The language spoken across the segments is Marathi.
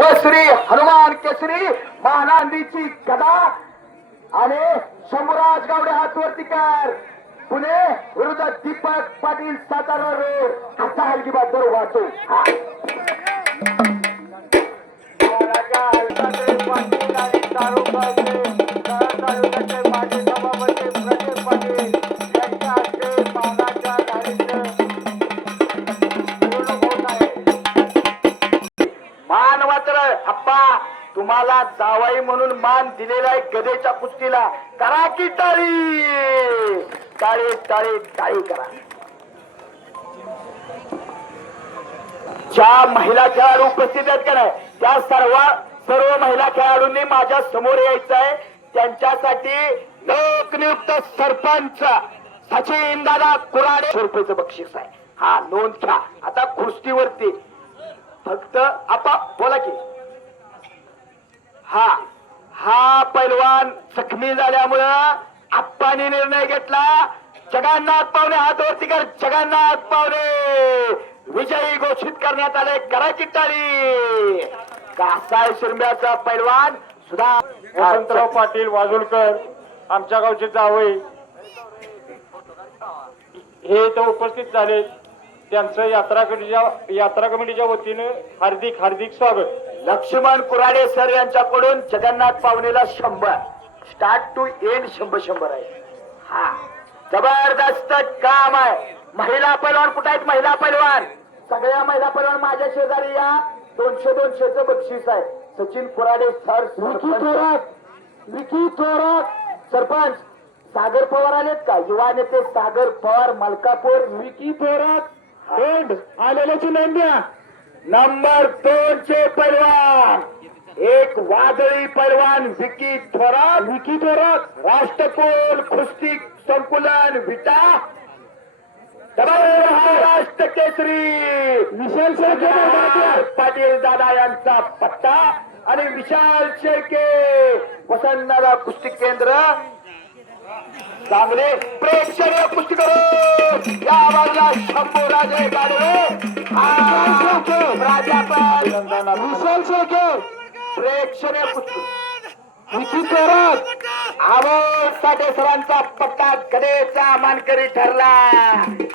व श्री हनुमान केसरी महानांदीची गदा आणि शंभूराज गावडे हातवर्तीकर पुणे विरुद्ध दीपक पाटील सातारा रोड असा हलगीबाद दर वाचू तुम्हाला जावाई म्हणून मान दिलेला आहे गदेच्या कुस्तीला करा की टाळी टाळी टाळी टाळी करा. ज्या महिला खेळाडू उपस्थित आहेत का नाही त्या सर्व महिला खेळाडूंनी माझ्या समोर यायचं आहे. त्यांच्यासाठी लोकनियुक्त सरपंच सचिन दादा कुराडे रुपयाचं बक्षीस आहे. हा नोंद घ्या. आता कुस्तीवरती फक्त आपा बोला की हा पैलवान जखमी झाल्यामुळं आप्पांनी निर्णय घेतला. जगन्नाथ पावणे हातवरती कर. जगन्नाथ पावणे विजयी घोषित करण्यात आले. कराची टाळी. कासाय शिरंब्याचा पैलवान सुद्धा वसंतराव पाटील वाजोलकर आमच्या गावचे जावई हे इथं उपस्थित झाले. त्यांचं यात्रा कमिटीच्या वतीनं हार्दिक हार्दिक स्वागत. लक्ष्मण कुराडे सर यांच्याकडून जगन्नाथ पावणेला 100 स्टार्ट टू एंड 100 आहे. हा जबरदस्त काम आहे. महिला पैलवान कुठे आहेत? महिला पैलवान सगळ्या महिला पैलवान माझ्या शेजारी या. 200-200चं बक्षीस आहे. सचिन कुराडे सर विकी थोरात सरपंच सागर पवार आलेत का? युवा नेते सागर पवार मलकापूर विकी थोरात आलेल्याची नोंद द्या. नंबर 2 चे पैलवान एक वादळी पैलवान विकी थोरात राष्ट्रकुल कुस्ती संकुलन विटा महाराष्ट्र केसरी विशाल शेळके पाटील दादा यांचा पट्टा आणि विशाल शेळके वसंतदादा कुस्ती केंद्र चांगले प्रेक्षणीय कुस्ती करू. या बाजूला शंभूराजे गाडवे विशाल शेळके प्रेक्षणीय कुस्ती विकी थोरात अमोल साठे सरांचा पट्टा गदेचा मानकरी ठरला.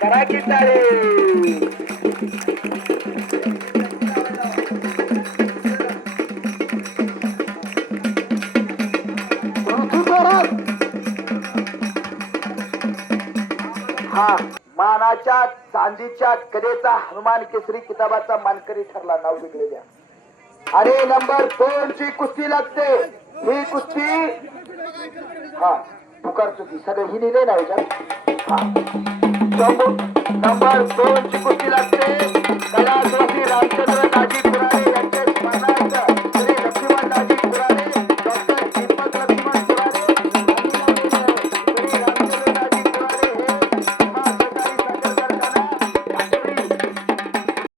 करा की टाळी. हा मानाच्या चांदीच्या गदेचा हनुमान केसरी किताबाचा मानकरी ठरला. नाव वेगळे द्या. आणि नंबर 2 ची कुस्ती लागते. ही कुस्ती हा पुकार चुकी सगळं ही लिहिले ना याच्यात. हा नंबर 2 ची कुस्ती लागते. कैलासवासी रामचंद्र दाजी कुराडे